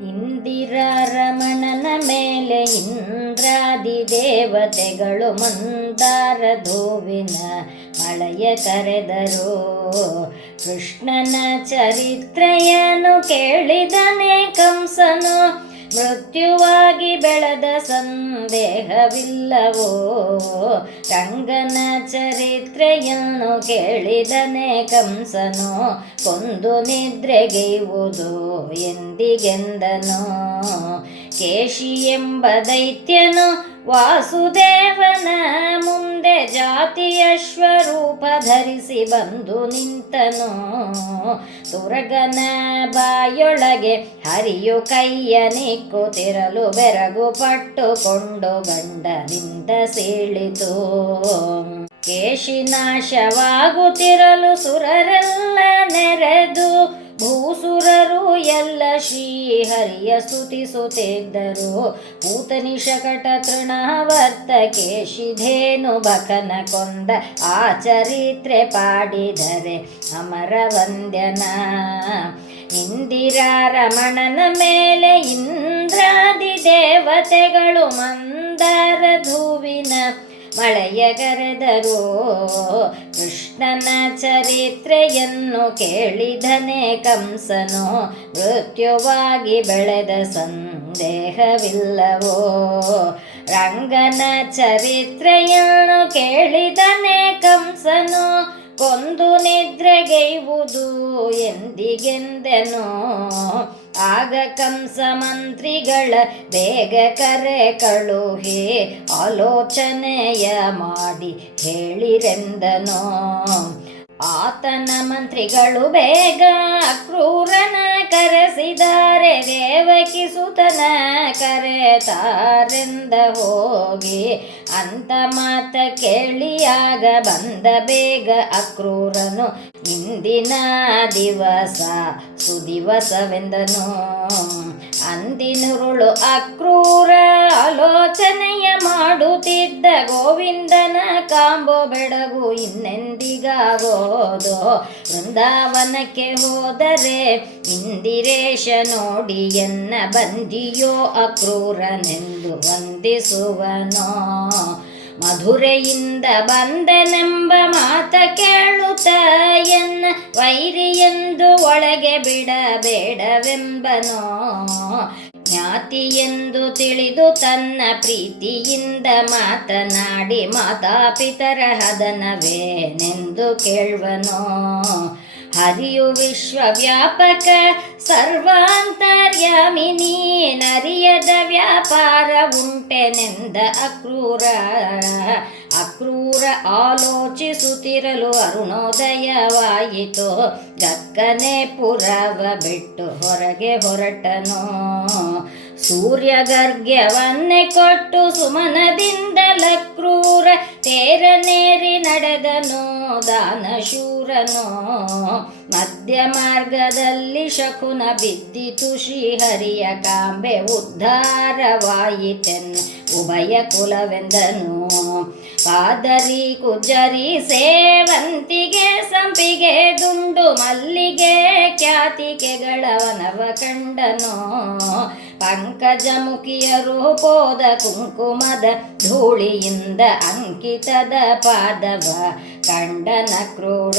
ಇಂದಿರಾರಮಣನ ಮೇಲೆ ಇಂದ್ರಾದಿ ದೇವತೆಗಳು ಮಂದಾರ ಧೂವಿನ ಮಳೆಯ ಕರೆದರು. ಕೃಷ್ಣನ ಚರಿತ್ರೆಯನ್ನು ಕೇಳಿದನೆ ಕಂಸನು, ಮೃತ್ಯುವಾಗಿ ಬೆಳೆದ ಸಂದೇಹವಿಲ್ಲವೋ. ರಂಗನ ಚರಿತ್ರೆಯನ್ನು ಕೇಳಿದನೆ ಕಂಸನು, ಕೊಂದು ನಿದ್ರೆಗೈವುದು ಎಂದಿಗೆಂದನು. ಕೇಶಿ ಎಂಬ ದೈತ್ಯನು ವಾಸುದೇವನ ಮುಂದೆ ಜಾತಿಯಶ್ವರೂಪ ಧರಿಸಿ ಬಂದು ನಿಂತನು. ತುರಗನ ಬಾಯೊಳಗೆ ಹರಿಯು ಕೈಯ ನಿಕ್ಕುತ್ತಿರಲು ಬೆರಗು ಪಟ್ಟುಕೊಂಡು ಗಂಡನಿಂದ ಸೀಳಿತು. ಕೇಶಿ ನಾಶವಾಗುತ್ತಿರಲು ಸುರರೆಲ್ಲ ನೆರೆದು ಭೂಸುರರು ಎಲ್ಲ ಶ್ರೀಹರಿಯ ಸ್ತುತಿಸುತ್ತಿದ್ದರು. ಪೂತನಿ ಶಕಟ ತೃಣಾವರ್ತ ಕೇಶಿಧೇನು ಬಕನ ಕೊಂದ ಆ ಚರಿತ್ರೆ ಪಾಡಿದರೆ ಅಮರ ವಂದ್ಯನ. ಇಂದಿರಾರಮಣನ ಮೇಲೆ ಇಂದ್ರಾದಿ ದೇವತೆಗಳು ಮಂದಾರ ಧೂವಿನ ಮಳೆಯ ಕರೆದರು. ಕೃಷ್ಣನ ಚರಿತ್ರೆಯನ್ನು ಕೇಳಿದನೆ ಕಂಸನು, ಮೃತ್ಯುವಾಗಿ ಬೆಳೆದ ಸಂದೇಹವಿಲ್ಲವೋ. ರಂಗನ ಚರಿತ್ರೆಯನ್ನು ಕೇಳಿದನೆ ಕಂಸನು, ಕೊಂದು ನಿದ್ರೆಗೈವುದು ಎಂದಿಗೆಂದೆನು. ಆಗ ಕಂಸ ಮಂತ್ರಿಗಳ ಬೇಗ ಕರೆ ಕಳುಹಿ ಆಲೋಚನೆಯ ಮಾಡಿ ಹೇಳಿರೆಂದನು. ಆತನ ಮಂತ್ರಿಗಳು ಬೇಗ ಕ್ರೂರನ ಕರೆಸಿದ್ದಾರೆ, ದೇವಕಿ ಸುತನ ಕರೆತಾರೆಂದ ಹೋಗಿ. ಅಂತ ಮಾತ ಕೇಳಿಯಾಗ ಬಂದ ಬೇಗ ಅಕ್ರೂರನು, ಇಂದಿನ ದಿವಸ ಸುದಿವಸವೆಂದನು. ಅಂದಿನುರುಳು ಅಕ್ರೂರ ಆಲೋಚನೆಯ ಮಾಡುತ್ತಿದ್ದ, ಗೋವಿಂದನ ಕಾಂಬೋ ಬೆಡಗು ಇನ್ನೆಂದಿಗಾಗೋದೋ. ವೃಂದಾವನಕ್ಕೆ ಹೋದರೆ ಇಂದಿರೇಶ ನೋಡಿ ಎನ್ನ ಬಂದಿಯೋ ಅಕ್ರೂರನೆಂದು ವಂದಿಸುವನೋ. ಮಧುರೆಯಿಂದ ಬಂದನೆಂಬ ಮಾತ ಕೇಳುತ್ತ ಎನ್ನ ವೈರಿಯೆಂದು ಒಳಗೆ ಬಿಡಬೇಡವೆಂಬನೋ. ಜ್ಞಾತಿಯೆಂದು ತಿಳಿದು ತನ್ನ ಪ್ರೀತಿಯಿಂದ ಮಾತನಾಡಿ ಮಾತಾಪಿತರ ಹದನವೇನೆಂದು ಕೇಳುವನೋ. ಹರಿಯು ವಿಶ್ವವ್ಯಾಪಕ ಸರ್ವಾಂತರ್ಯಾಮಿ, ನೀನರಿಯದ ವ್ಯಾಪಾರ ಉಂಟೆನೆಂದ ಅಕ್ರೂರ. ಅಕ್ರೂರ ಆಲೋಚಿಸುತ್ತಿರಲು ಅರುಣೋದಯವಾಯಿತು, ಗಕ್ಕನೆ ಪುರವ ಬಿಟ್ಟು ಹೊರಗೆ ಹೊರಟನು. ಸೂರ್ಯಗರ್ಗ್ಯವನ್ನೇ ಕೊಟ್ಟು ಸುಮನದಿಂದಲಕ್ರೂರ ತೇರನೇರಿ ನಡೆದನು ದಾನಶೂರನು. ಮಧ್ಯ ಮಾರ್ಗದಲ್ಲಿ ಶಕುನ ಬಿದ್ದಿತು ಶ್ರೀಹರಿಯ ಕಾಂಬೆ ಉದ್ಧಾರವಾಯಿತೆನ್ನ ಉಭಯ ಕುಲವೆಂದನು. ಪಾದರಿ ಕುಜರಿ ಸೇವಂತಿಗೆ ಸಂಪಿಗೆ ದುಂಡು ಮಲ್ಲಿಗೆ ಖ್ಯಾತಿಕೆಗಳವನವ ಕಂಡನು. ಪಂಕಜಮುಖಿಯರು ಪೋದ ಕುಂಕುಮದ ಧೂಳಿಯಿಂದ ಅಂಕಿತದ ಪಾದವ ಕಂಡನ ಕ್ರೂರ.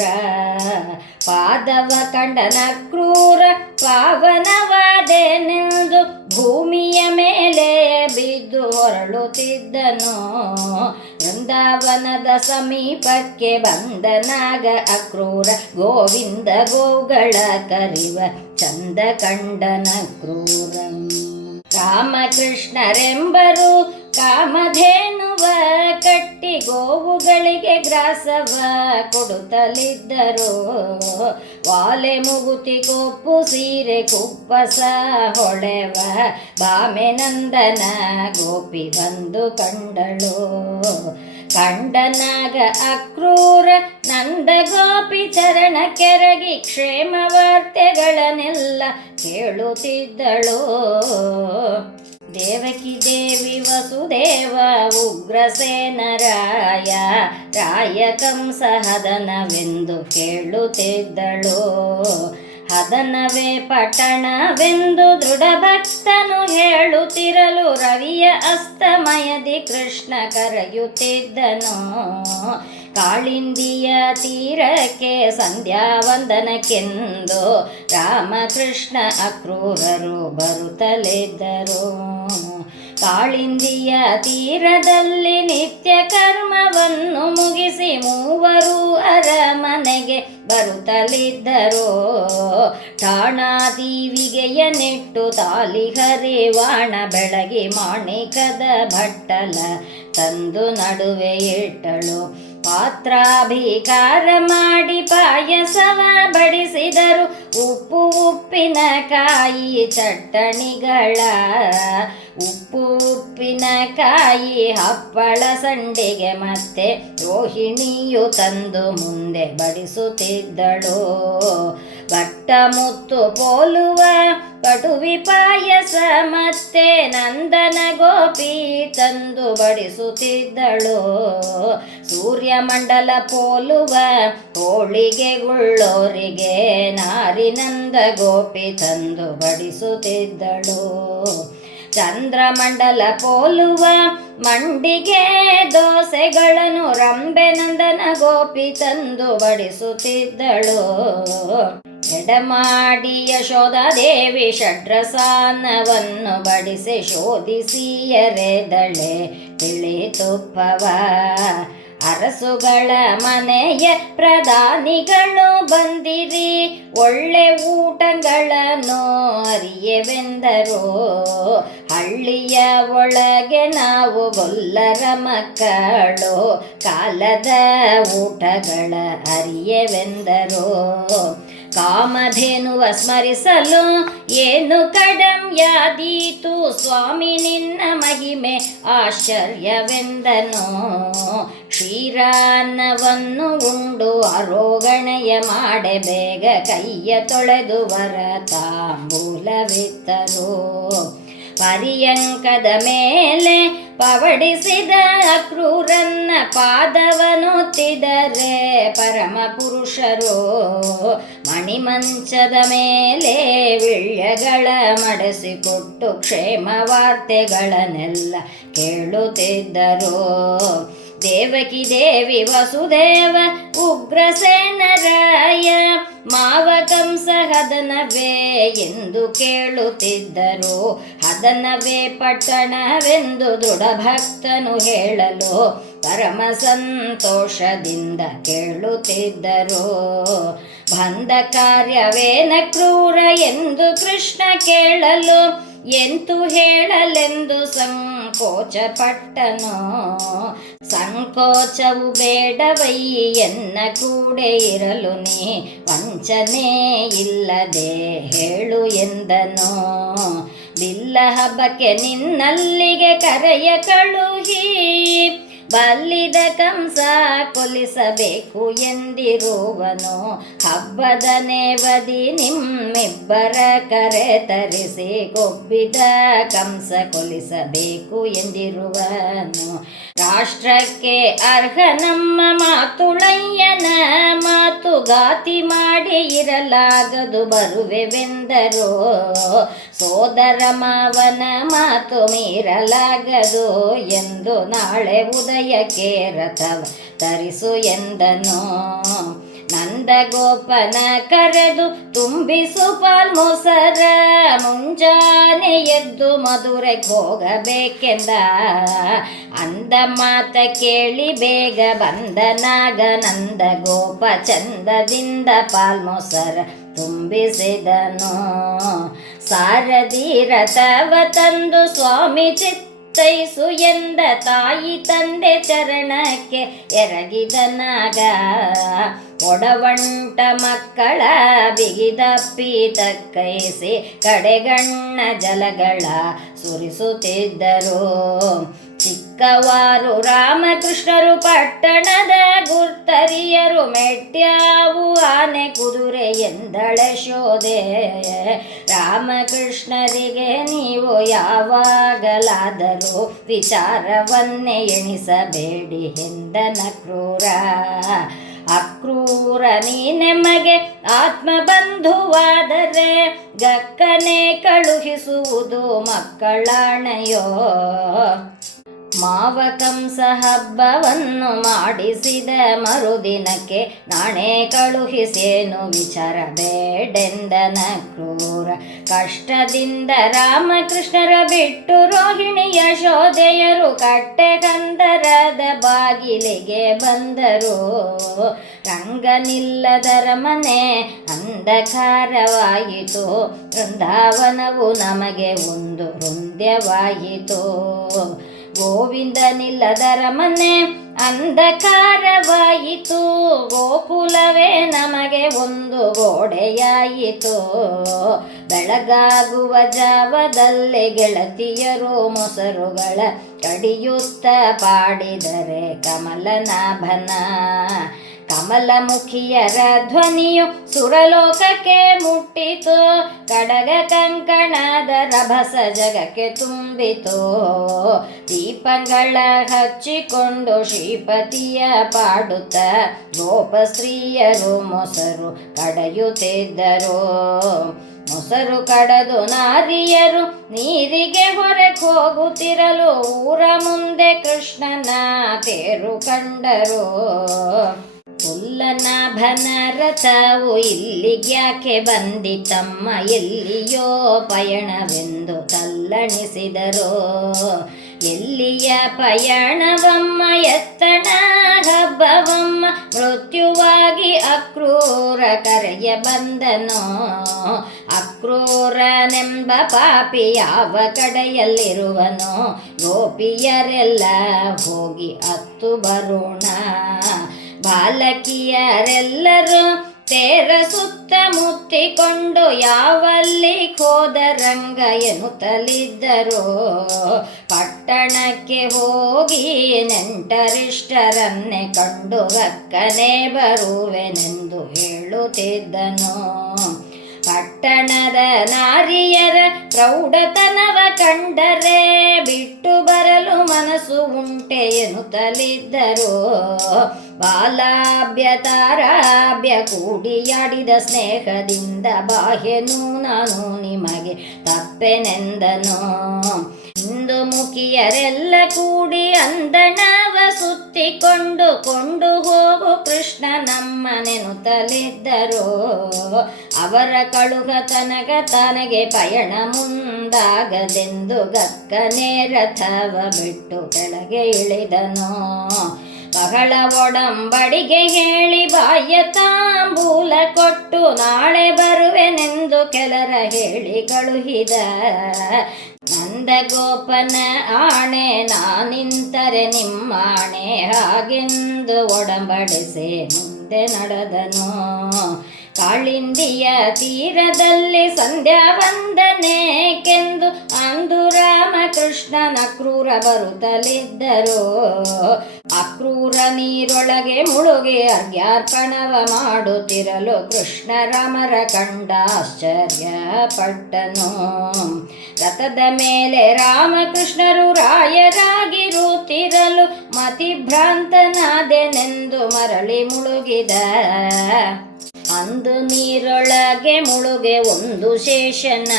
ಪಾದವ ಕಂಡನ ಕ್ರೂರ ಪಾವನವಾದೆನೆಂದು ಭೂಮಿಯ ಮೇಲೆ ಬಿದ್ದು ಹೊರಳುತ್ತಿದ್ದನು. ವೃಂದಾವನದ ಸಮೀಪಕ್ಕೆ ಬಂದನಾಗ ಅಕ್ರೂರ, ಗೋವಿಂದ ಗೋಗಳ ಕರಿವ ಚಂದ ಕಂಡನ ಕ್ರೂರ. ರಾಮಕೃಷ್ಣರೆಂಬರು ಕಾಮಧೇನುವ ಕಟ್ಟಿ ಗೋವುಗಳಿಗೆ ಗ್ರಾಸವ ಕೊಡುತ್ತಲಿದ್ದರು. ವಾಲೆ ಮುಗುತಿ ಕೊಪ್ಪು ಸೀರೆ ಕುಪ್ಪಸ ಹೊಳೆವ ಭಾಮೆನಂದನ ಗೋಪಿ ಬಂದು ಕಂಡಳು. ಕಂಡನಾಗ ಅಕ್ರೂರ ನಂದ ಗೋಪಿ ಚರಣ ಕೆರಗಿ ಕ್ಷೇಮ ವಾರ್ತೆಗಳನ್ನೆಲ್ಲ ಕೇಳುತ್ತಿದ್ದಳು. ದೇವಕಿ ದೇವಿ ವಸುದೇವ ಉಗ್ರಸೇನರಾಯ ರಾಯ ಕಂಸ ಹದನವೆಂದು ಕೇಳುತ್ತಿದ್ದಳು. ಅದನವೇ ಪಟ್ಟಣವೆಂದು ದೃಢಭಕ್ತನು ಹೇಳುತ್ತಿರಲು ರವಿಯ ಅಸ್ತಮಯದಿ ಕೃಷ್ಣ ಕರೆಯುತ್ತಿದ್ದನು. ಕಾಳಿಂದಿಯ ತೀರಕ್ಕೆ ಸಂಧ್ಯಾ ವಂದನಕ್ಕೆಂದು ರಾಮಕೃಷ್ಣ ಅಕ್ರೂರರು ಬರುತ್ತಲಿದ್ದರು. ಕಾಳಿಂದಿಯ ತೀರದಲ್ಲಿ ನಿತ್ಯ ಕರ್ಮವನ್ನು ಮುಗಿಸಿ ಮೂವರು ಅರಮನೆಗೆ ಬರುತ್ತಲಿದ್ದರು. ಠಾಣಾದೇವಿಗೆಯ ನೆಟ್ಟು ತಾಲಿ ಹರಿವಾಣ ಬೆಳಗಿ ಮಾಣಿಕದ ಬಟ್ಟಲ ತಂದು ನಡುವೆ ಇಟ್ಟಳು. ಪಾತ್ರಾಭಿಕಾರ ಮಾಡಿ ಪಾಯಸವ ಬಡಿಸಿದರು. ಉಪ್ಪು ಉಪ್ಪಿನಕಾಯಿ ಚಟ್ಟಣಿಗಳ ಉಪ್ಪಿನಕಾಯಿ ಹಪ್ಪಳ ಸಂಡಿಗೆ ಮತ್ತೆ ರೋಹಿಣಿಯು ತಂದು ಮುಂದೆ ಬಡಿಸುತ್ತಿದ್ದಳು. ಬಟ್ಟ ಮುತ್ತು ಪೋಲುವ ಕಟುವಿ ಪಾಯಸ ಮತ್ತೆ ನಂದನ ಗೋಪಿ ತಂದು ಬಡಿಸುತ್ತಿದ್ದಳು. ಸೂರ್ಯಮಂಡಲ ಪೋಲುವ ಹೋಳಿಗೆಗುಳ್ಳೋರಿಗೆ ನಾರಿನಂದ ಗೋಪಿ ತಂದು ಬಡಿಸುತ್ತಿದ್ದಳು. ಚಂದ್ರಮಂಡಲ ಪೋಲುವ ಮಂಡಿಗೆ ದೋಸೆಗಳನ್ನು ರಂಬೆ ನಂದನ ಗೋಪಿ ತಂದು ಬಡಿಸುತ್ತಿದ್ದಳು. ಎಡಮಾಡಿ ಯಶೋಧಾದೇವಿ ಷಡ್ರಸಾನ್ನವನ್ನು ಬಡಿಸಿ ಶೋಧಿಸಿ ಎರೆದಳೆ ತಿಳಿ ತುಪ್ಪವ. ಅರಸುಗಳ ಮನೆಯ ಪ್ರಧಾನಿಗಳು ಬಂದಿರಿ, ಒಳ್ಳೆ ಊಟಗಳನ್ನು ಅರಿಯವೆಂದರು. ಹಳ್ಳಿಯ ಒಳಗೆ ನಾವು ಗೊಲ್ಲರ ಮಕ್ಕಳು, ಕಾಲದ ಊಟಗಳ ಅರಿಯವೆಂದರು. ಕಾಮಧೇನುವ ಸ್ಮರಿಸಲು ಏನು ಕಡಂಯಾದೀತು, ಸ್ವಾಮಿ ನಿನ್ನ ಮಹಿಮೆ ಆಶ್ಚರ್ಯವೆಂದನು. ಕ್ಷೀರಾನ್ನವನ್ನು ಉಂಡು ಆರೋಗಣೆಯ ಮಾಡೆ ಬೇಗ ಕೈಯ ತೊಳೆದು ವರ ತಾಂಬೂಲವಿತ್ತರು. ಪರ್ಯಂಕದ ಮೇಲೆ ಪವಡಿಸಿದ ಅಕ್ರೂರನ್ನ ಪಾದವನೊತ್ತಿದರೆ ಪರಮ ಪುರುಷರು. ಮಣಿಮಂಚದ ಮೇಲೆ ವಿಳ್ಯಗಳ ಮಡಸಿಕೊಟ್ಟು ಕ್ಷೇಮ ವಾರ್ತೆಗಳನ್ನೆಲ್ಲ ಕೇಳುತ್ತಿದ್ದರು. ದೇವಕಿ ದೇವಿ ವಸುದೇವ ಉಗ್ರಸೇನರಾಯ ಮಾವ ಕಂಸ ಹದನವೇ ಎಂದು ಕೇಳುತ್ತಿದ್ದರು. ಹದನವೇ ಪಟ್ಟಣವೆಂದು ದೃಢಭಕ್ತನು ಹೇಳಲು ಪರಮ ಸಂತೋಷದಿಂದ ಕೇಳುತ್ತಿದ್ದರು. ಬಂದ ಕಾರ್ಯವೇನ ಕ್ರೂರ ಎಂದು ಕೃಷ್ಣ ಕೇಳಲು ಎಂತು ಹೇಳಲೆಂದು ಸಂಕೋಚ ಪಟ್ಟನು. ಸಂಕೋಚವು ಬೇಡವೈ ಎನ್ನ ಕೂಡೆ ಇರಲು ನೀ ವಂಚನೆ ಇಲ್ಲದೆ ಹೇಳು ಎಂದನು. ಬಿಲ್ಲ ಹಬ್ಬಕ್ಕೆ ನಿನ್ನಲ್ಲಿಗೆ ಕರೆಯ ಕಳುಹಿ ಬಲ್ಲಿದ ಕಂಸ ಕೊಲಿಸಬೇಕು ಎಂದಿರುವನು. ಹಬ್ಬದ ನೇವದಿ ನಿಮ್ಮಿಬ್ಬರ ಕರೆ ತರಿಸಿ ಕೊಬ್ಬಿದ ಕಂಸ ಕೊಲಿಸಬೇಕು ಎಂದಿರುವನು. ರಾಷ್ಟ್ರಕ್ಕೆ ಅರ್ಹ ನಮ್ಮ ಮಾತುಳಯ್ಯನ ಮಾತುಗಾತಿ ಮಾಡಿ ಇರಲಾಗದು ಬರುವೆವೆಂದರು. ಸೋದರ ಮಾವನ ಮಾತು ಮೀರಲಾಗದು ಎಂದು ನಾಳೆ ಉದಯಕ್ಕೆ ರಥವ ತರಿಸು ಎಂದನು. ನಂದಗೋಪನ ಕರೆದು ತುಂಬಿಸು ಪಾಲ್ಮೊಸರ ಮುಂಜಾನೆ ಎದ್ದು ಮಧುರೆಗೆ ಹೋಗಬೇಕೆಂದ. ಅಂದ ಮಾತ ಕೇಳಿ ಬೇಗ ಬಂದನಾಗ ನಂದಗೋಪ ಚಂದದಿಂದ ಪಾಲ್ಮೊಸರ ತುಂಬಿಸಿದನು. ಸಾರದಿ ರಥವ ತಂದು ಸ್ವಾಮಿ ಚಿತ್ತೈಸು ಎಂದ ತಾಯಿ ತಂದೆ ಚರಣಕ್ಕೆ ಎರಗಿದನಾಗ. ಒಡವಂಟ ಮಕ್ಕಳ ಬಿಗಿದಪ್ಪಿ ತಕ್ಕೈಸಿ ಕಡೆಗಣ್ಣ ಜಲಗಳ ಸುರಿಸುತ್ತಿದ್ದರು. ಚಿಕ್ಕವಾರು ರಾಮಕೃಷ್ಣರು ಪಟ್ಟಣದ ಗುರ್ತರಿಯರು ಮೆಟ್ಯಾವು ಆನೆ ಕುದುರೆ ಎಂದಳೆ ಶೋಧೆ. ರಾಮಕೃಷ್ಣರಿಗೆ ನೀವು ಯಾವಾಗಲಾದರೂ ವಿಚಾರವನ್ನೇ ಎಣಿಸಬೇಡಿ ಎಂದನ ಕ್ರೂರ. ಅಕ್ರೂರ ನೀ ನೆಮಗೆ ಆತ್ಮಬಂಧುವಾದರೆ ಗಕ್ಕನೆ ಕಳುಹಿಸುವುದು ಮಕ್ಕಳಾಣೆಯೋ. ಮಾವ ಕಂಸ ಹಬ್ಬವನ್ನು ಮಾಡಿಸಿದ ಮರುದಿನಕ್ಕೆ ನಾಣೆ ಕಳುಹಿಸೇನು ವಿಚಾರಬೇಡೆಂದನ ಕ್ರೂರ. ಕಷ್ಟದಿಂದ ರಾಮಕೃಷ್ಣರ ಬಿಟ್ಟು ರೋಹಿಣಿ ಯಶೋದೆಯರು ಕಟ್ಟೆಗಂಧರದ ಬಾಗಿಲಿಗೆ ಬಂದರು. ರಂಗನಿಲ್ಲದರ ಮನೆ ಅಂಧಕಾರವಾಯಿತು, ವೃಂದಾವನವು ನಮಗೆ ಒಂದು ವೃಂದ್ಯವಾಯಿತು. ಗೋವಿಂದನಿಲ್ಲದರ ಮನೆ ಅಂಧಕಾರವಾಯಿತು, ಗೋಕುಲವೇ ನಮಗೆ ಒಂದು ಗೋಡೆಯಾಯಿತು. ಬೆಳಗಾಗುವ ಜಾವದಲ್ಲೇ ಗೆಳತಿಯರು ಮೊಸರುಗಳ ಕಡಿಯುತ್ತ ಪಾಡಿದರೆ ಕಮಲನಾಭನ. ಕಮಲಮುಖಿಯರ ಧ್ವನಿಯು ಸುರಲೋಕಕ್ಕೆ ಮುಟ್ಟಿತು, ಕಡಗ ಕಂಕಣದ ರಭಸ ಜಗಕ್ಕೆ ತುಂಬಿತು. ದೀಪಗಳ ಹಚ್ಚಿಕೊಂಡು ಶ್ರೀಪತಿಯ ಪಾಡುತ್ತ ಗೋಪಸ್ತ್ರೀಯರು ಮೊಸರು ಕಡೆಯುತ್ತಿದ್ದರು. ಮೊಸರು ಕಡದು ನಾರಿಯರು ನೀರಿಗೆ ಹೊರಗೆ ಹೋಗುತ್ತಿರಲು ಊರ ಮುಂದೆ ಕೃಷ್ಣನ ತೇರು ಕಂಡರು. ಪುಲ್ಲನಾಭನ ರಥವು ಇಲ್ಲಿಗ್ಯಾಕೆ ಬಂದಿತಮ್ಮ, ಎಲ್ಲಿಯೋ ಪಯಣವೆಂದು ತಲ್ಲಣಿಸಿದರು. ಎಲ್ಲಿಯ ಪಯಣವಮ್ಮ, ಎತ್ತಣ ಹಬ್ಬವಮ್ಮ, ಮೃತ್ಯುವಾಗಿ ಅಕ್ರೂರ ಕರೆಯ ಬಂದನೋ. ಅಕ್ರೂರನೆಂಬ ಪಾಪಿ ಯಾವ ಕಡೆಯಲ್ಲಿರುವನೋ, ಗೋಪಿಯರೆಲ್ಲ ಹೋಗಿ ಅತ್ತು ಬರೋಣ. ಬಾಲಕಿಯರೆಲ್ಲರೂ ತೇರ ಸುತ್ತ ಮುತ್ತಿಕೊಂಡು ಯಾವಲ್ಲಿ ಹೋದ ರಂಗ ಎನ್ನುತ್ತಲಿದ್ದರು. ಪಟ್ಟಣಕ್ಕೆ ಹೋಗಿ ನೆಂಟರಿಷ್ಟರನ್ನೇ ಕಂಡು ಅಕ್ಕನೇ ಬರುವೆನೆಂದು ಹೇಳುತ್ತಿದ್ದನು. ಪಟ್ಟಣದ ನಾರಿಯರ ಪ್ರೌಢತನವ ಕಂಡರೆ ಬಿಟ್ಟು ಬರಲು ಮನಸ್ಸು ಉಂಟೆ ಎನ್ನುತ್ತಲಿದ್ದರು. ಬಾಲಾಭ್ಯ ತಾರಾಭ್ಯ ಕೂಡಿಯಾಡಿದ ಸ್ನೇಹದಿಂದ ಬಾಹ್ಯನು ನಾನು ನಿಮಗೆ ತಪ್ಪೆನೆಂದನು. ಇಂದು ಮುಖಿಯರೆಲ್ಲ ಕೂಡಿ ಅಂದಣವ ಸುತ್ತಿಕೊಂಡು ಕೊಂಡು ಹೋಗು ಕೃಷ್ಣ ನಮ್ಮನೆನುತ್ತಲಿದ್ದರು. ಅವರ ಕಳುಹ ತನಗ ತನಗೆ ಪಯಣ ಮುಂದಾಗದೆಂದು ಗಕ್ಕನೆ ರಥವ ಬಿಟ್ಟು ಕೆಳಗೆ ಇಳಿದನು. ಬಹಳ ಒಡಂಬಡಿಗೆ ಹೇಳಿ ಬಾಹ್ಯ ತಾಂಬೂಲ ಕೊಟ್ಟು ನಾಳೆ ಬರುವೆನೆಂದು ಕೆಲರ ಹೇಳಿ ಕಳುಹಿದ. ನಂದಗೋಪನ ಆಣೆ ನಾನಿಂತರೆ ನಿಮ್ಮಾಣೆ ಹಾಗೆಂದು ಒಡಂಬಡಿಸಿ ಮುಂದೆ ನಡೆದನು. ಕಾಳಿಂದಿಯ ತೀರದಲ್ಲಿ ಸಂಧ್ಯಾ ವಂದನೆಗೆಂದು ಅಂದು ರಾಮಕೃಷ್ಣನ ಕ್ರೂರ ಬರುತ್ತಲಿದ್ದರು. ಅಕ್ರೂರ ನೀರೊಳಗೆ ಮುಳುಗಿ ಅರ್ಘ್ಯಾರ್ಪಣವ ಮಾಡುತ್ತಿರಲು ಕೃಷ್ಣ ರಾಮರ ಕಂಡ ಆಶ್ಚರ್ಯ ಪಟ್ಟನು. ರಥದ ಮೇಲೆ ರಾಮಕೃಷ್ಣರು ರಾಯರಾಗಿರುತ್ತಿರಲು ಮತಿಭ್ರಾಂತನಾದೆನೆಂದು ಮರಳಿ ಮುಳುಗಿದ. ಅಂದು ನೀರೊಳಗೆ ಮುಳುಗೆ ಒಂದು ಶೇಷನ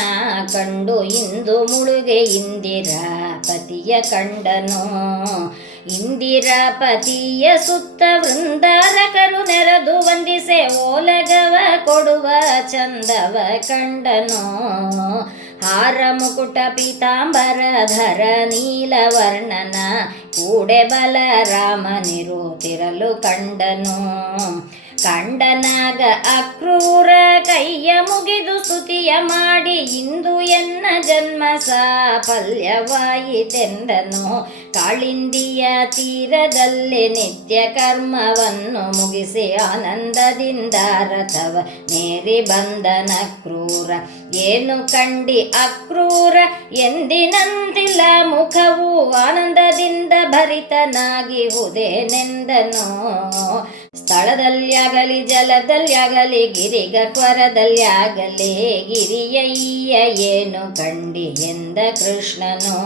ಕಂಡು ಇಂದು ಮುಳುಗೆ ಇಂದಿರಾ ಪತಿಯ ಕಂಡನು. ಇಂದಿರಾ ಪತಿಯ ಸುತ್ತ ವೃಂದಾರಕರು ನೆರೆದು ವಂದಿಸೆ ಓಲಗವ ಕೊಡುವ ಚಂದವ ಕಂಡನು. ಹಾರ ಮುಕುಟ ಪೀತಾಂಬರ ಧರ ನೀಲವರ್ಣನ ಕೂಡೆ ಬಲರಾಮನಿರುತ್ತಿರಲು ಕಂಡನು. ಕಂಡನಾಗ ಅಕ್ರೂರ ಕೈಯ ಮುಗಿದು ಸ್ತುತಿಯ ಮಾಡಿ ಇಂದು ಎನ್ನ ಜನ್ಮ ಸಾಫಲ್ಯವಾಯಿತೆಂದನು. ಕಾಳಿಂದಿಯ ತೀರದಲ್ಲಿ ನಿತ್ಯ ಕರ್ಮವನ್ನು ಮುಗಿಸಿ ಆನಂದದಿಂದ ರಥವ ನೇರಿ ಬಂದನ ಕ್ರೂರ. ಏನು ಕಂಡಿ ಅಕ್ರೂರ ಎಂದಿನಂತಿಲ್ಲ ಮುಖವು ಆನಂದದಿಂದ ಭರಿತನಾಗಿ ಹುದೇನೆಂದನು. ಸ್ಥಳದಲ್ಯಾಗಲಿ ಜಲದಲ್ಯಾಗಲಿ ಗಿರಿಗಹ್ವರದಲ್ಯಾಗಲಿ ಗಿರಿಯಯ್ಯ ಏನು ಕಂಡಿ ಎಂದ ಕೃಷ್ಣನು.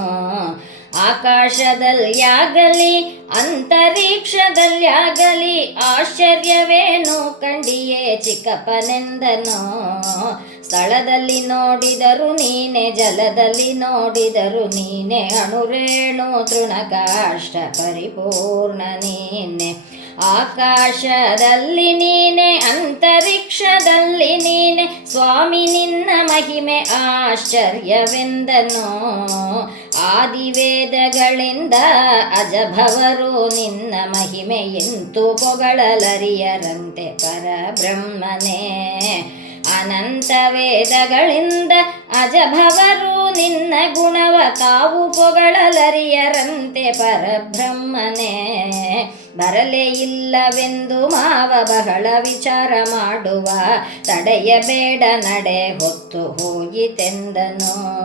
ಆಕಾಶದಲ್ಯಾಗಲಿ ಅಂತರಿಕ್ಷದಲ್ಯಾಗಲಿ ಆಶ್ಚರ್ಯವೇನು ಕಂಡಿಯೇ ಚಿಕ್ಕಪ್ಪನೆಂದನೋ. ಸ್ಥಳದಲ್ಲಿ ನೋಡಿದರು ನೀನೆ, ಜಲದಲ್ಲಿ ನೋಡಿದರು ನೀನೆ, ಅಣುರೇಣು ತೃಣಕಾಷ್ಟ ಪರಿಪೂರ್ಣ ನೀನೆ. ಆಕಾಶದಲ್ಲಿ ನೀನೆ, ಅಂತರಿಕ್ಷದಲ್ಲಿ ನೀನೆ, ಸ್ವಾಮಿ ನಿನ್ನ ಮಹಿಮೆ ಆಶ್ಚರ್ಯವೆಂದನೋ. ಆದಿವೇದಗಳಿಂದ ಅಜಭವರು ನಿನ್ನ ಮಹಿಮೆ ಎಂತೂ ಪೊಗಳಲರಿಯರಂತೆ ಪರಬ್ರಹ್ಮನೇ. ಅನಂತ ವೇದಗಳಿಂದ ಅಜಭವರು ನಿನ್ನ ಗುಣವ ತಾವು ಪೊಗಳಲರಿಯರಂತೆ ಪರಬ್ರಹ್ಮನೇ. ಬರಲೇ ಇಲ್ಲವೆಂದು ಮಾವ ಬಹಳ ವಿಚಾರ ಮಾಡುವ, ತಡೆಯಬೇಡ ನಡೆ ಹೊತ್ತು ಹೋಯಿತೆಂದನು.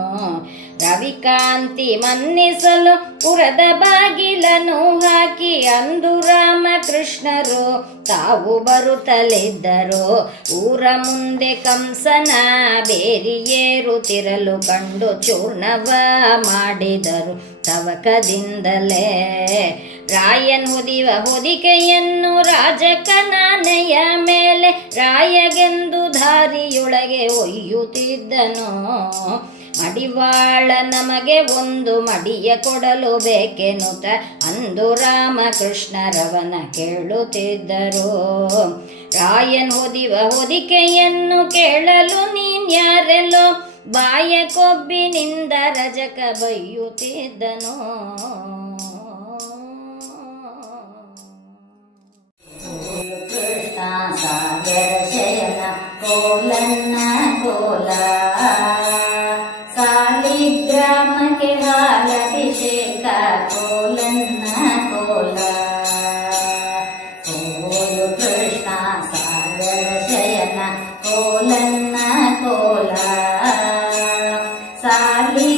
ರವಿಕಾಂತಿ ಮನ್ನಿಸಲು ಪುರದ ಬಾಗಿಲನು ಹಾಕಿ ಅಂದು ರಾಮಕೃಷ್ಣರು ತಾವು ಬರುತ್ತಲಿದ್ದರು. ಊರ ಮುಂದೆ ಕಂಸನ ಬೇರಿಯೇರುತ್ತಿರಲು ಕಂಡು ಚೂರ್ಣವ ಮಾಡಿದರು ತವಕದಿಂದಲೇ. ರಾಯನ್ ಹೊದಿವ ಹೊದಿಕೆಯನ್ನು ರಾಜಕನಾನೆಯ ಮೇಲೆ ರಾಯಗೆಂದು ದಾರಿಯೊಳಗೆ ಒಯ್ಯುತ್ತಿದ್ದನು. ಮಡಿವಾಳ ನಮಗೆ ಒಂದು ಮಡಿಯ ಕೊಡಲು ಬೇಕೆನ್ನುತ್ತ ಅಂದು ರಾಮಕೃಷ್ಣರವನ ಕೇಳುತ್ತಿದ್ದರು. ರಾಯನ್ ಹೊದಿವ ಹೊದಿಕೆಯನ್ನು ಕೇಳಲು ನೀನ್ಯಾರೆಲ್ಲೋ ಬಾಯ ಕೊಬ್ಬಿನಿಂದ ರಜಕ ಬೈಯುತ್ತಿದ್ದನು. ಕೃಷ್ಣ ಸಾಗರ ಶಯನ ಕೋಲನ್ನ ಕೋಲ, ಸಾಲಿಗ್ರಾಮಕ್ಕೆ ಹಾಲಭಿಷೇಕ ಕೋಲನ್ನ ಕೋಲ. ಕೋಲು ಕೃಷ್ಣ ಸಾಗರ ಶಯನ ಕೋಲನ್ನ ಕೋಲ, ಸಾಲಿ